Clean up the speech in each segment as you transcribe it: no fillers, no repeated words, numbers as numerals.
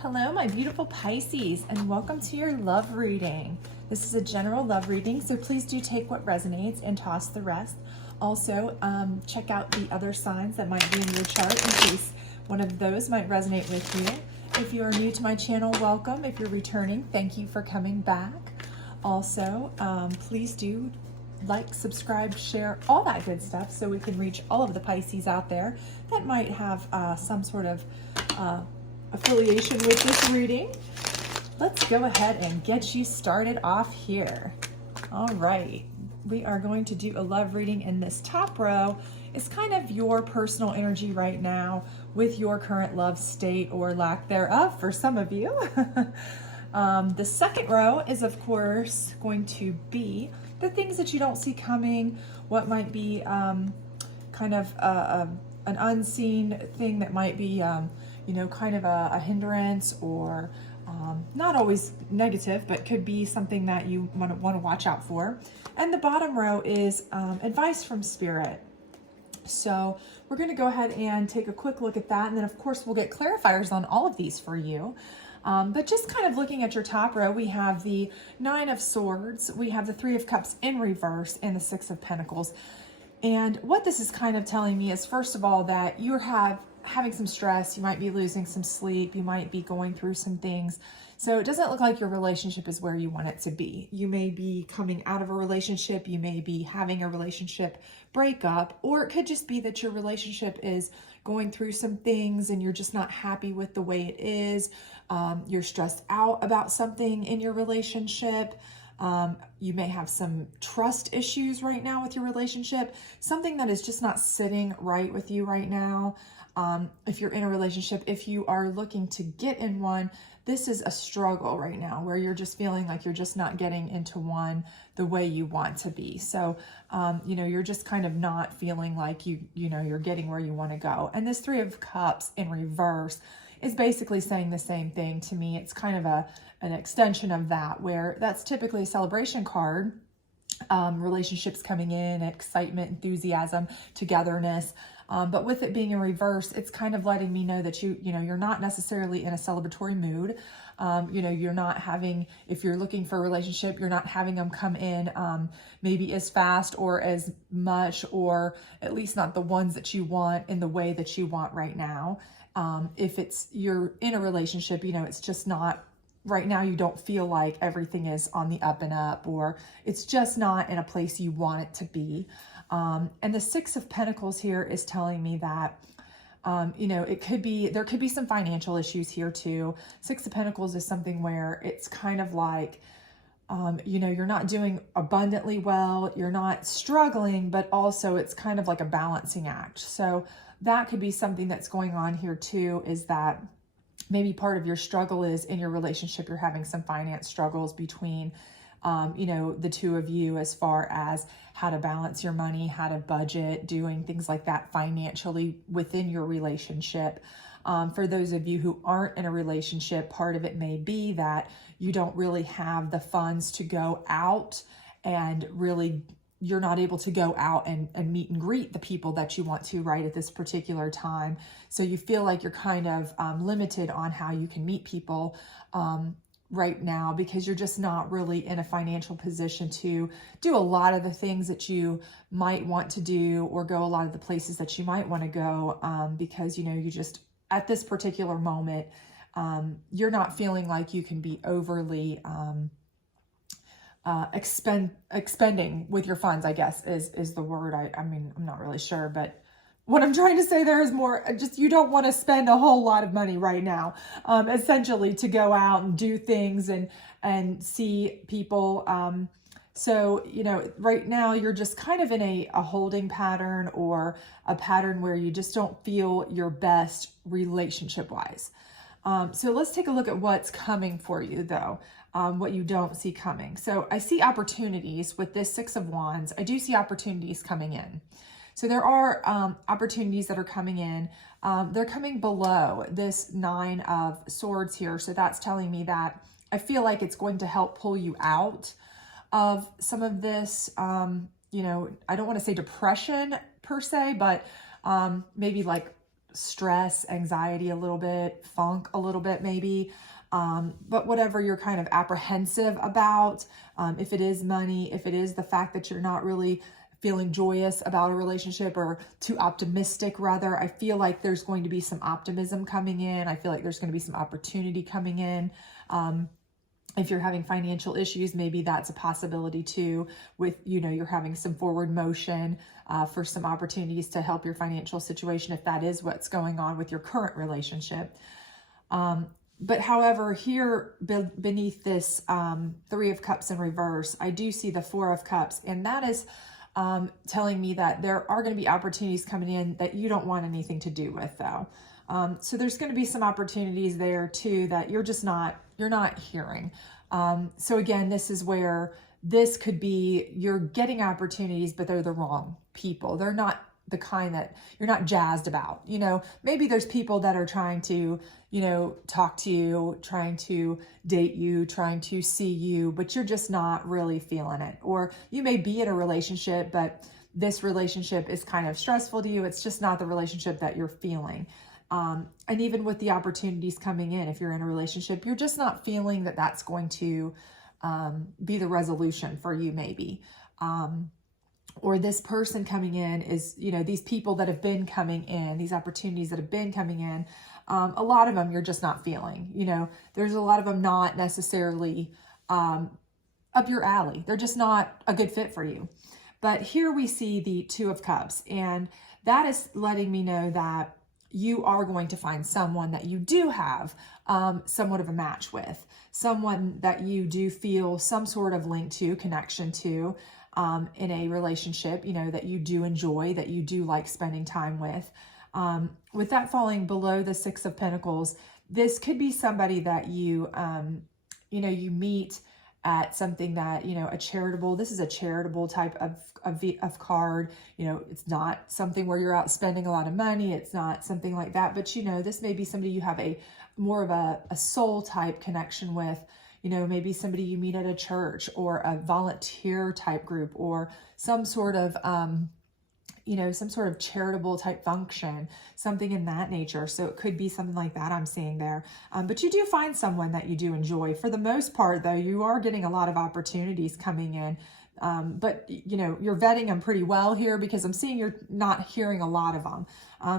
Hello, my beautiful Pisces, and welcome to your love reading. This is a general love reading, so please do take what resonates and toss the rest. Also, check out the other signs that might be in your chart in case one of those might resonate with you. If you are new to my channel, welcome. If you're returning, thank you for coming back. Also, please do like, subscribe, share, all that good stuff so we can reach all of the Pisces out there that might have some sort of affiliation with this reading. Let's go ahead and get you started off here. All right, we are going to do a love reading in this top row. It's kind of your personal energy right now with your current love state or lack thereof for some of you. The second row is, of course, going to be the things that you don't see coming, what might be kind of an unseen thing that might be kind of a hindrance or not always negative, but could be something that you want to watch out for. And the bottom row is advice from Spirit. So we're going to go ahead and take a quick look at that. And then, of course, we'll get clarifiers on all of these for you. But just kind of looking at your top row, we have the Nine of Swords, we have the Three of Cups in reverse, and the Six of Pentacles. And what this is kind of telling me is, first of all, that you're having some stress, you might be losing some sleep, you might be going through some things. So it doesn't look like your relationship is where you want it to be. You may be coming out of a relationship, you may be having a relationship breakup, or it could just be that your relationship is going through some things and you're just not happy with the way it is. You're stressed out about something in your relationship. You may have some trust issues right now with your relationship, something that is just not sitting right with you right now. If you're in a relationship, if you are looking to get in one, this is a struggle right now where you're just feeling like you're just not getting into one the way you want to be. So, you're just kind of not feeling like you're getting where you want to go. And this Three of Cups in reverse is basically saying the same thing to me. It's kind of an extension of that, where that's typically a celebration card. Relationships coming in, excitement, enthusiasm, togetherness. But with it being in reverse, it's kind of letting me know that you're not necessarily in a celebratory mood. You're not having, if you're looking for a relationship, you're not having them come in maybe as fast or as much, or at least not the ones that you want in the way that you want right now. If you're in a relationship, it's just not right now, you don't feel like everything is on the up and up, or it's just not in a place you want it to be. And the Six of Pentacles here is telling me that, there could be some financial issues here too. Six of Pentacles is something where it's kind of like, you're not doing abundantly well, you're not struggling, but also it's kind of like a balancing act. So that could be something that's going on here too, is that maybe part of your struggle is in your relationship, you're having some finance struggles between, the two of you, as far as how to balance your money, how to budget, doing things like that financially within your relationship. For those of you who aren't in a relationship, part of it may be that you don't really have the funds to go out, and really you're not able to go out and meet and greet the people that you want to right at this particular time. So you feel like you're kind of limited on how you can meet people right now, because you're just not really in a financial position to do a lot of the things that you might want to do, or go a lot of the places that you might want to go, because, you just, at this particular moment, you're not feeling like you can be overly expending with your funds, I guess is the word. I mean, I'm not really sure, but what I'm trying to say there is more just, you don't want to spend a whole lot of money right now, essentially, to go out and do things and see people. So, right now you're just kind of in a holding pattern, or a pattern where you just don't feel your best relationship wise. So let's take a look at what's coming for you though. What you don't see coming. So I see opportunities with this Six of Wands. I do see opportunities coming in. So there are opportunities that are coming in. They're coming below this Nine of Swords here. So that's telling me that I feel like it's going to help pull you out of some of this, I don't want to say depression per se, but maybe like stress, anxiety a little bit, funk a little bit maybe. But whatever you're kind of apprehensive about, if it is money, if it is the fact that you're not really feeling joyous about a relationship or too optimistic rather, I feel like there's going to be some optimism coming in. I feel like there's going to be some opportunity coming in. If you're having financial issues, maybe that's a possibility too, with, you're having some forward motion for some opportunities to help your financial situation, if that is what's going on with your current relationship. But however, here beneath this Three of Cups in reverse, I do see the Four of Cups, and that is telling me that there are going to be opportunities coming in that you don't want anything to do with, though. So there's going to be some opportunities there too that you're not hearing. So again, this is where this could be, you're getting opportunities, but they're the wrong people. They're not the kind that you're not jazzed about. Maybe there's people that are trying to, talk to you, trying to date you, trying to see you, but you're just not really feeling it. Or you may be in a relationship, but this relationship is kind of stressful to you. It's just not the relationship that you're feeling. And even with the opportunities coming in, if you're in a relationship, you're just not feeling that that's going to be the resolution for you maybe. Or this person coming in is, these people that have been coming in, these opportunities that have been coming in, a lot of them you're just not feeling. There's a lot of them not necessarily up your alley. They're just not a good fit for you. But here we see the Two of Cups, and that is letting me know that you are going to find someone that you do have somewhat of a match with, someone that you do feel some sort of link to, connection to in a relationship, that you do enjoy, that you do like spending time with. With that falling below the Six of Pentacles, this could be somebody that you, you meet at something that, this is a charitable type of card. It's not something where you're out spending a lot of money. It's not something like that, but this may be somebody you have a more of a soul type connection with, maybe somebody you meet at a church or a volunteer type group or some sort of, some sort of charitable type function, something in that nature. So it could be something like that I'm seeing there. But you do find someone that you do enjoy. For the most part, though, you are getting a lot of opportunities coming in. But, you're vetting them pretty well here, because I'm seeing you're not hearing a lot of them.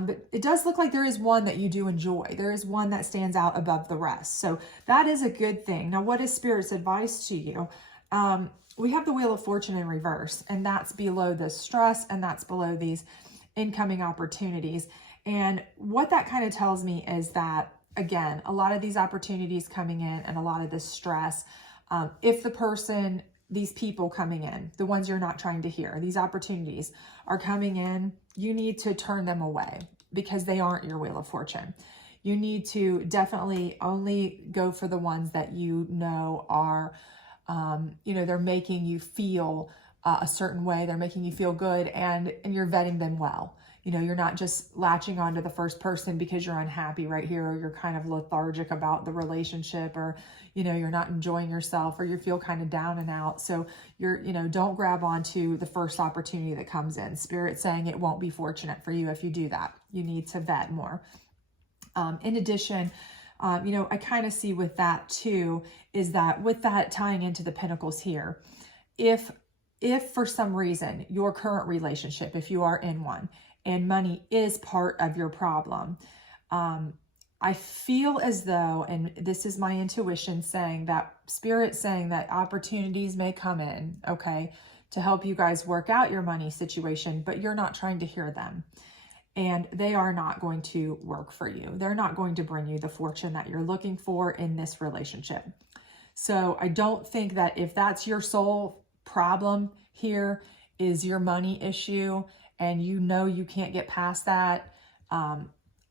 But it does look like there is one that you do enjoy. There is one that stands out above the rest. So that is a good thing. Now, what is Spirit's advice to you? We have the Wheel of Fortune in reverse, and that's below the stress, and that's below these incoming opportunities. And what that kind of tells me is that, again, a lot of these opportunities coming in and a lot of this stress, if the person, these people coming in, the ones you're not trying to hear, these opportunities are coming in, you need to turn them away because they aren't your Wheel of Fortune. You need to definitely only go for the ones that are they're making you feel a certain way. They're making you feel good, and you're vetting them well. You're not just latching onto the first person because you're unhappy right here, or you're kind of lethargic about the relationship, or, you're not enjoying yourself, or you feel kind of down and out. So don't grab onto the first opportunity that comes in. Spirit's saying it won't be fortunate for you if you do that. You need to vet more. In addition, I kind of see with that too, is that with that tying into the Pentacles here, if for some reason your current relationship, if you are in one, and money is part of your problem, I feel as though, and this is my intuition saying that, Spirit saying that opportunities may come in, okay, to help you guys work out your money situation, but you're not trying to hear them. And they are not going to work for you. They're not going to bring you the fortune that you're looking for in this relationship. So I don't think that if that's your sole problem here is your money issue, and you can't get past that,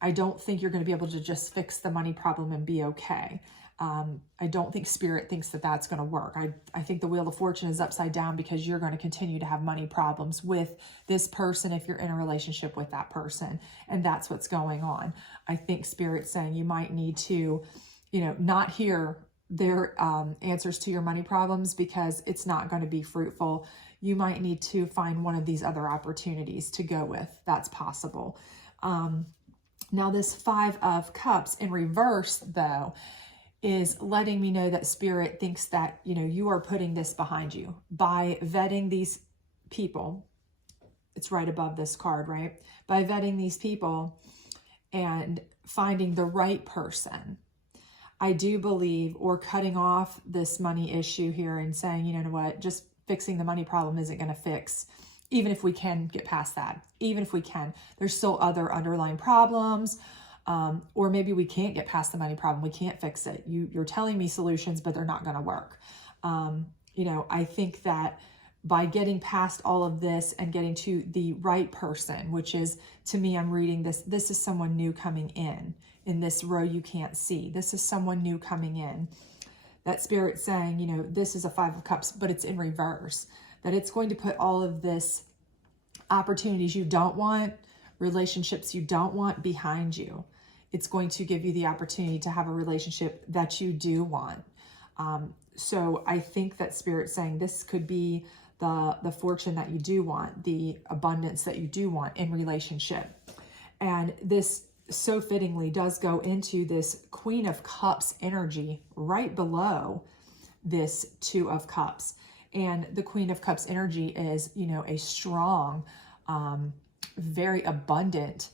I don't think you're going to be able to just fix the money problem and be okay. I don't think Spirit thinks that that's going to work. I think the Wheel of Fortune is upside down because you're going to continue to have money problems with this person if you're in a relationship with that person. And that's what's going on. I think Spirit's saying you might need to, not hear their answers to your money problems because it's not going to be fruitful. You might need to find one of these other opportunities to go with. That's possible. Now this Five of Cups in reverse, though, is letting me know that Spirit thinks that, you know, you are putting this behind you by vetting these people. It's right above this card, right? By vetting these people and finding the right person. I do believe, or cutting off this money issue here and saying, you know what, just fixing the money problem isn't going to fix, even if we can get past that, even if we can, there's still other underlying problems. Or maybe we can't get past the money problem. We can't fix it. You're telling me solutions, but they're not going to work. You know, I think that by getting past all of this and getting to the right person, which is, to me, I'm reading this, this is someone new coming in this row you can't see. This is someone new coming in. That Spirit saying, you know, this is a Five of Cups, but it's in reverse. That it's going to put all of this opportunities you don't want, relationships you don't want behind you. It's going to give you the opportunity to have a relationship that you do want. So I think that Spirit's saying this could be the fortune that you do want, the abundance that you do want in relationship. And this so fittingly does go into this Queen of Cups energy right below this Two of Cups. And the Queen of Cups energy is, you know, a strong, very abundant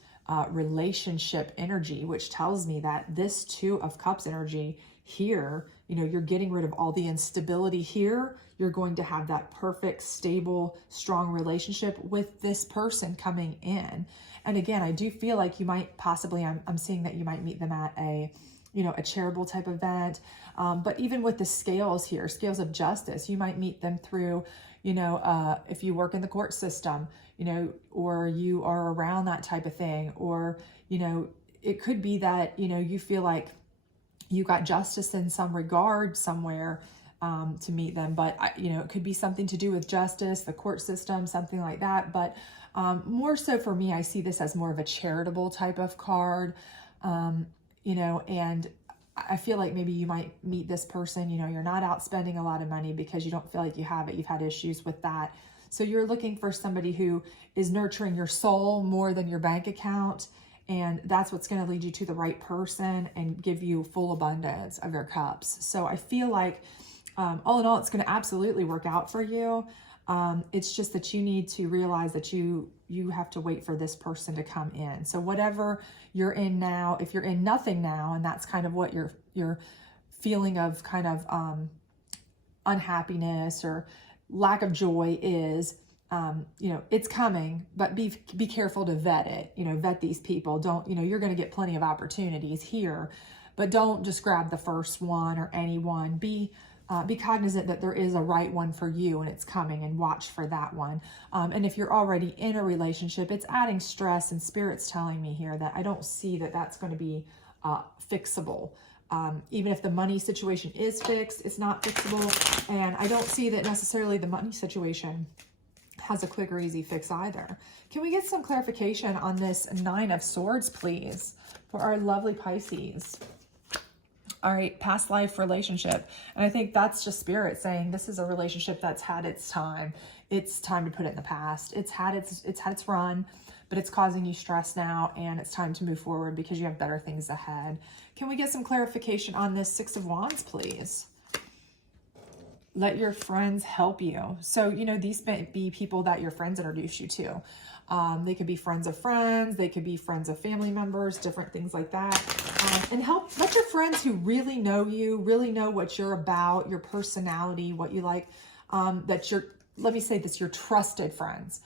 relationship energy, which tells me that this Two of Cups energy here, you know, you're getting rid of all the instability here. You're going to have that perfect, stable, strong relationship with this person coming in. And again, I do feel like you might possibly, I'm seeing that you might meet them at a, you know, a charitable type event. But even with the scales here, scales of justice, you might meet them through, you know, if you work in the court system, you know, or you are around that type of thing, or, you know, it could be that, you know, you feel like you got justice in some regard somewhere to meet them. But, you know, it could be something to do with justice, the court system, something like that. But more so for me, I see this as more of a charitable type of card, you know, and I feel like maybe you might meet this person, you know, you're not out spending a lot of money because you don't feel like you have it. You've had issues with that. So you're looking for somebody who is nurturing your soul more than your bank account. And that's what's going to lead you to the right person and give you full abundance of your cups. So I feel like all in all, it's going to absolutely work out for you. It's just that you need to realize that you have to wait for this person to come in. So whatever you're in now, if you're in nothing now, and that's kind of what your feeling of kind of unhappiness or lack of joy is, you know, it's coming, but be careful to vet it, you know, vet these people. Don't, you know, you're going to get plenty of opportunities here, but don't just grab the first one or anyone. Be cognizant that there is a right one for you and it's coming, and watch for that one. And if you're already in a relationship, it's adding stress, and Spirit's telling me here that I don't see that that's going to be fixable. Even if the money situation is fixed, it's not fixable. And I don't see that necessarily the money situation has a quick or easy fix either. Can we get some clarification on this Nine of Swords, please, for our lovely Pisces? All right, past life relationship. And I think that's just Spirit saying this is a relationship that's had its time. It's time to put it in the past. It's had its run, but it's causing you stress now, and it's time to move forward because you have better things ahead. Can we get some clarification on this Six of Wands, please? Let your friends help you. So, you know, these may be people that your friends introduce you to. They could be friends of friends. They could be friends of family members, different things like that. And let your friends who really know you, really know what you're about, your personality, what you like, let me say this, your trusted friends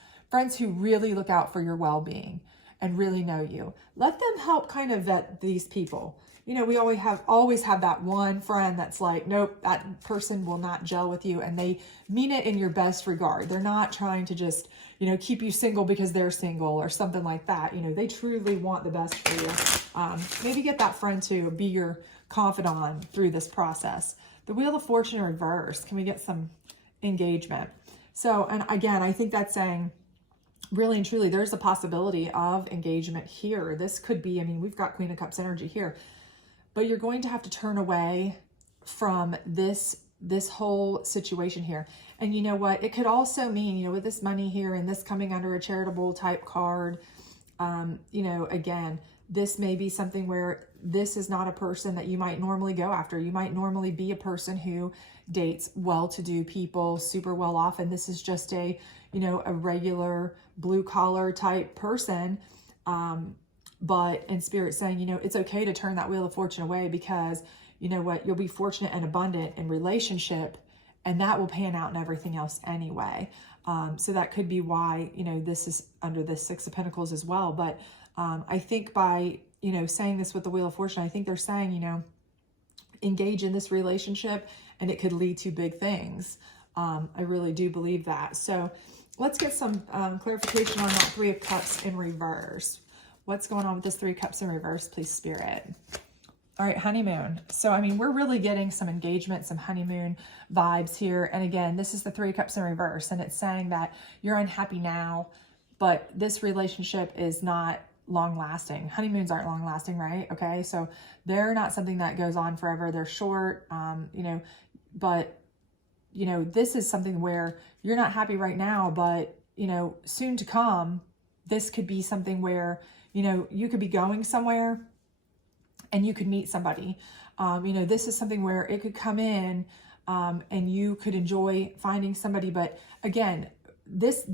who really look out for your well-being and really know you. Let them help kind of vet these people. You know, we always have that one friend that's like, nope, that person will not gel with you, and they mean it in your best regard. They're not trying to just, you know, keep you single because they're single or something like that. You know, they truly want the best for you. Maybe get that friend to be your confidant through this process. The Wheel of Fortune reversed. Can we get some engagement? So, and again, I think that's saying, really and truly, there's a possibility of engagement here. This could be, I mean, we've got Queen of Cups energy here, but you're going to have to turn away from this whole situation here. And you know what? It could also mean, you know, with this money here and this coming under a charitable type card, you know, again, this may be something where this is not a person that you might normally go after. You might normally be a person who dates well-to-do people, super well off, and this is just a, you know, a regular blue collar type person. But in Spirit saying, you know, it's okay to turn that wheel of fortune away, because you know what, you'll be fortunate and abundant in relationship, and that will pan out in everything else anyway. So that could be why, you know, this is under the Six of Pentacles as well. But I think by, you know, saying this with the Wheel of Fortune, I think they're saying, you know, engage in this relationship and it could lead to big things. I really do believe that. So let's get some clarification on that Three of Cups in reverse. What's going on with this Three of Cups in reverse, please, Spirit? All right, honeymoon. So, I mean, we're really getting some engagement, some honeymoon vibes here. And again, this is the Three of Cups in reverse, and it's saying that you're unhappy now, but this relationship is not long lasting. Honeymoons aren't long lasting, right? Okay, so they're not something that goes on forever. They're short, you know, but, you know, this is something where you're not happy right now, but, you know, soon to come, this could be something where, you know, you could be going somewhere and you could meet somebody. You know, this is something where it could come in and you could enjoy finding somebody. But again, this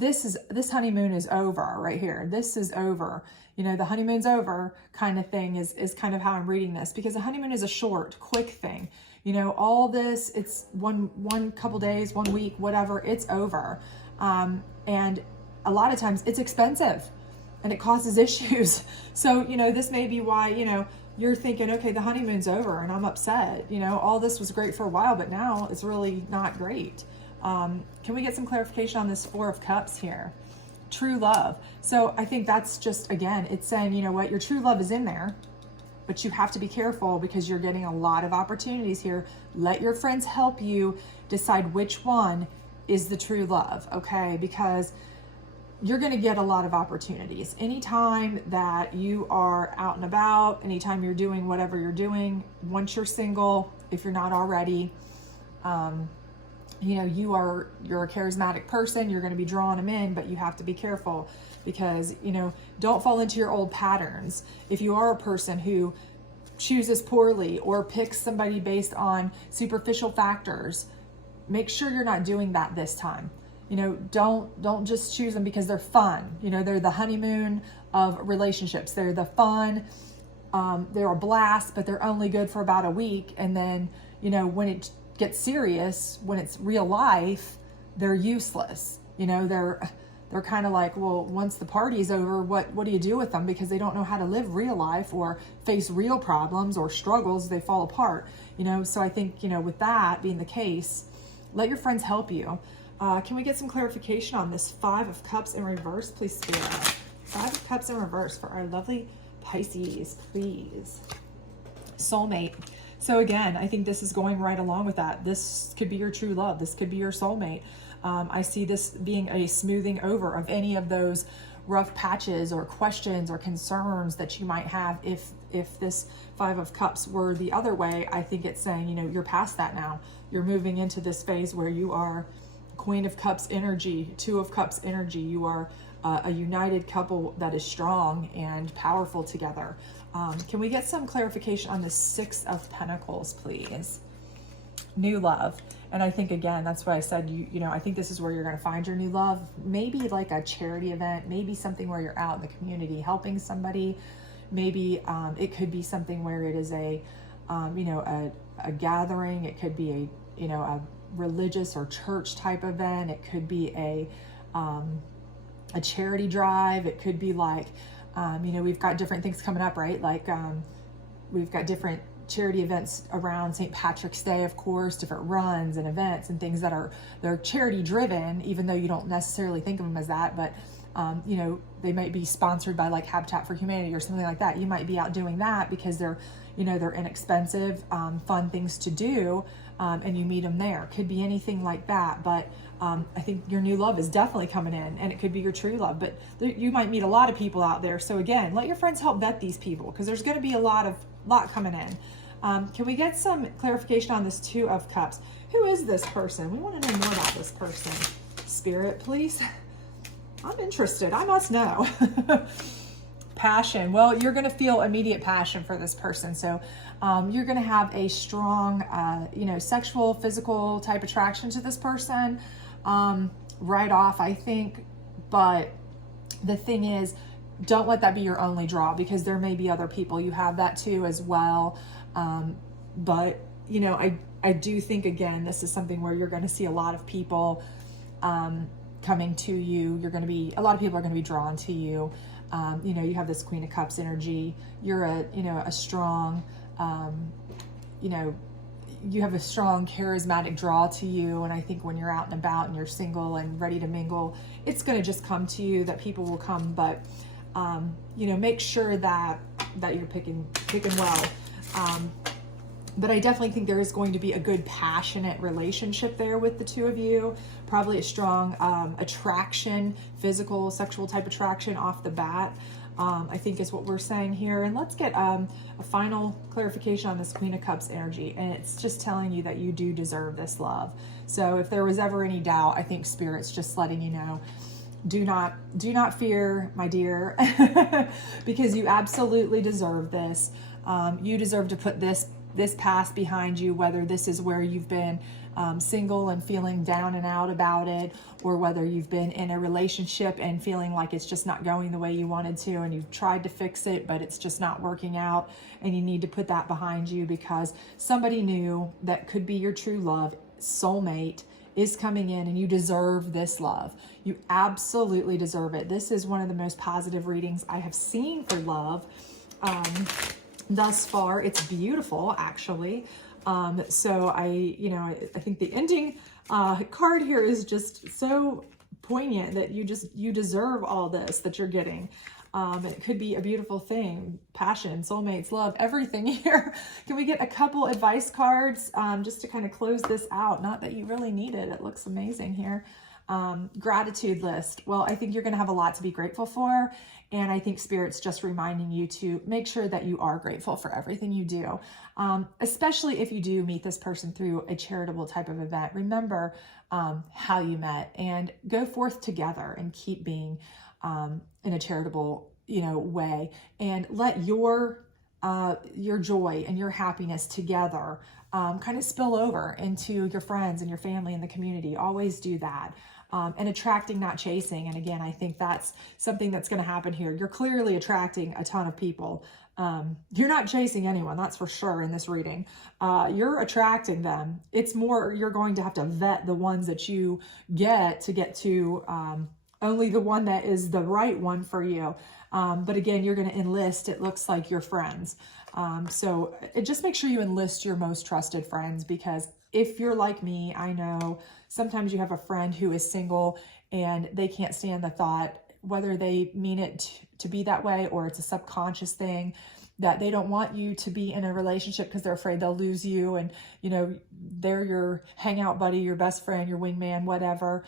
honeymoon is over right here. This is over. You know, the honeymoon's over kind of thing is kind of how I'm reading this, because a honeymoon is a short, quick thing. You know, all this, it's one couple days, 1 week, whatever, it's over. And a lot of times it's expensive and it causes issues. So, you know, this may be why, you know, you're thinking, okay, the honeymoon's over and I'm upset. You know, all this was great for a while, but now it's really not great. Can we get some clarification on this Four of Cups here? True love. So I think that's just, again, it's saying, you know what, your true love is in there, but you have to be careful because you're getting a lot of opportunities here. Let your friends help you decide which one is the true love, okay? Because you're going to get a lot of opportunities. Anytime that you are out and about, anytime you're doing whatever you're doing, once you're single, if you're not already, you know, you're a charismatic person, you're going to be drawing them in, but you have to be careful because, you know, don't fall into your old patterns. If you are a person who chooses poorly or picks somebody based on superficial factors, make sure you're not doing that this time. You know, don't just choose them because they're fun. You know, they're the honeymoon of relationships. They're the fun. They're a blast, but they're only good for about a week. And then, you know, when it gets serious, when it's real life, they're useless. You know, they're kind of like, well, once the party's over, what do you do with them? Because they don't know how to live real life or face real problems or struggles. They fall apart. You know, so I think, you know, with that being the case, let your friends help you. Can we get some clarification on this Five of Cups in reverse, please, Spirit? Five of Cups in reverse for our lovely Pisces, please. Soulmate. So again, I think this is going right along with that. This could be your true love. This could be your soulmate. I see this being a smoothing over of any of those rough patches or questions or concerns that you might have. If this Five of Cups were the other way, I think it's saying, you know, you're past that now. You're moving into this phase where you are Queen of Cups energy, Two of Cups energy. You are a united couple that is strong and powerful together. Can we get some clarification on the Six of Pentacles, please? New love. And I think, again, that's what I said, you know, I think this is where you're going to find your new love. Maybe like a charity event, maybe something where you're out in the community helping somebody. Maybe it could be something where it is a, you know, a gathering. It could be a, you know, a religious or church type event. It could be a charity drive. It could be like, you know, we've got different things coming up, right? Like we've got different charity events around St. Patrick's Day, of course, different runs and events and things that they're charity driven, even though you don't necessarily think of them as that, but you know, they might be sponsored by like Habitat for Humanity or something like that. You might be out doing that because they're, you know, they're inexpensive, fun things to do, and you meet them there. Could be anything like that, but I think your new love is definitely coming in, and it could be your true love, but you might meet a lot of people out there. So again, let your friends help vet these people because there's going to be a lot coming in. Can we get some clarification on this Two of Cups? Who is this person? We want to know more about this person. Spirit, please. I'm interested. I must know. Passion. Well, you're going to feel immediate passion for this person. So you're going to have a strong, sexual, physical type attraction to this person right off, I think. But the thing is, don't let that be your only draw, because there may be other people you have that too as well. But, I do think, again, this is something where you're going to see a lot of people coming to you. A lot of people are going to be drawn to you. You have this Queen of Cups energy. You're a strong, you have a strong charismatic draw to you. And I think when you're out and about and you're single and ready to mingle, it's going to just come to you, that people will come. But, make sure that you're picking well. But I definitely think there is going to be a good passionate relationship there with the two of you. Probably a strong attraction, physical, sexual type attraction off the bat, I think is what we're saying here. And let's get a final clarification on this Queen of Cups energy. And it's just telling you that you do deserve this love. So if there was ever any doubt, I think Spirit's just letting you know, do not fear, my dear, because you absolutely deserve this. You deserve to put this past behind you, whether this is where you've been single and feeling down and out about it, or whether you've been in a relationship and feeling like it's just not going the way you wanted to, and you've tried to fix it, but it's just not working out, and you need to put that behind you, because somebody new that could be your true love, soulmate, is coming in, and you deserve this love. You absolutely deserve it. This is one of the most positive readings I have seen for love thus far. It's beautiful, actually. So I think the ending card here is just so poignant, that you deserve all this that you're getting. It could be a beautiful thing, passion, soulmates, love, everything here. Can we get a couple advice cards just to kind of close this out? Not that you really need it. It looks amazing here. Gratitude list. Well, I think you're going to have a lot to be grateful for. And I think Spirit's just reminding you to make sure that you are grateful for everything you do. Especially if you do meet this person through a charitable type of event. Remember how you met, and go forth together and keep being in a charitable, way, and let your joy and your happiness together kind of spill over into your friends and your family and the community. Always do that. And attracting, not chasing. And again, I think that's something that's going to happen here. You're clearly attracting a ton of people. You're not chasing anyone, that's for sure, in this reading. You're attracting them. It's more, you're going to have to vet the ones that you get to only the one that is the right one for you. But again, you're going to enlist, it looks like, your friends. So just make sure you enlist your most trusted friends, because if you're like me, I know sometimes you have a friend who is single and they can't stand the thought, whether they mean it to be that way or it's a subconscious thing, that they don't want you to be in a relationship because they're afraid they'll lose you. And, they're your hangout buddy, your best friend, your wingman, whatever.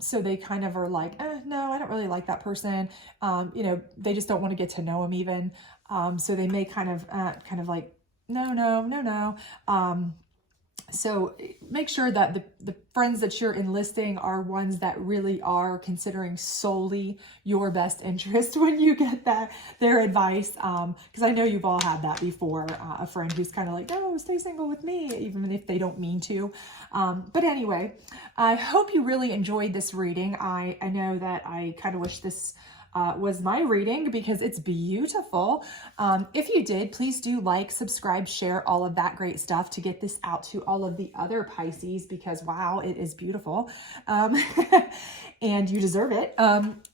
So they kind of are like, no, I don't really like that person. They just don't want to get to know him even. So they may kind of like, no. So make sure that the friends that you're enlisting are ones that really are considering solely your best interest when you get their advice. Because I know you've all had that before, a friend who's kind of like, oh, stay single with me, even if they don't mean to. But anyway, I hope you really enjoyed this reading. I know that I kind of wish this was my reading, because it's beautiful. If you did, please do like, subscribe, share, all of that great stuff to get this out to all of the other Pisces, because wow, it is beautiful. And you deserve it.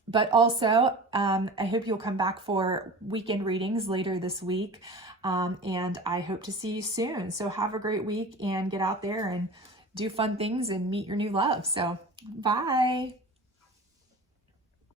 But also, I hope you'll come back for weekend readings later this week. And I hope to see you soon. So have a great week and get out there and do fun things and meet your new love. So bye.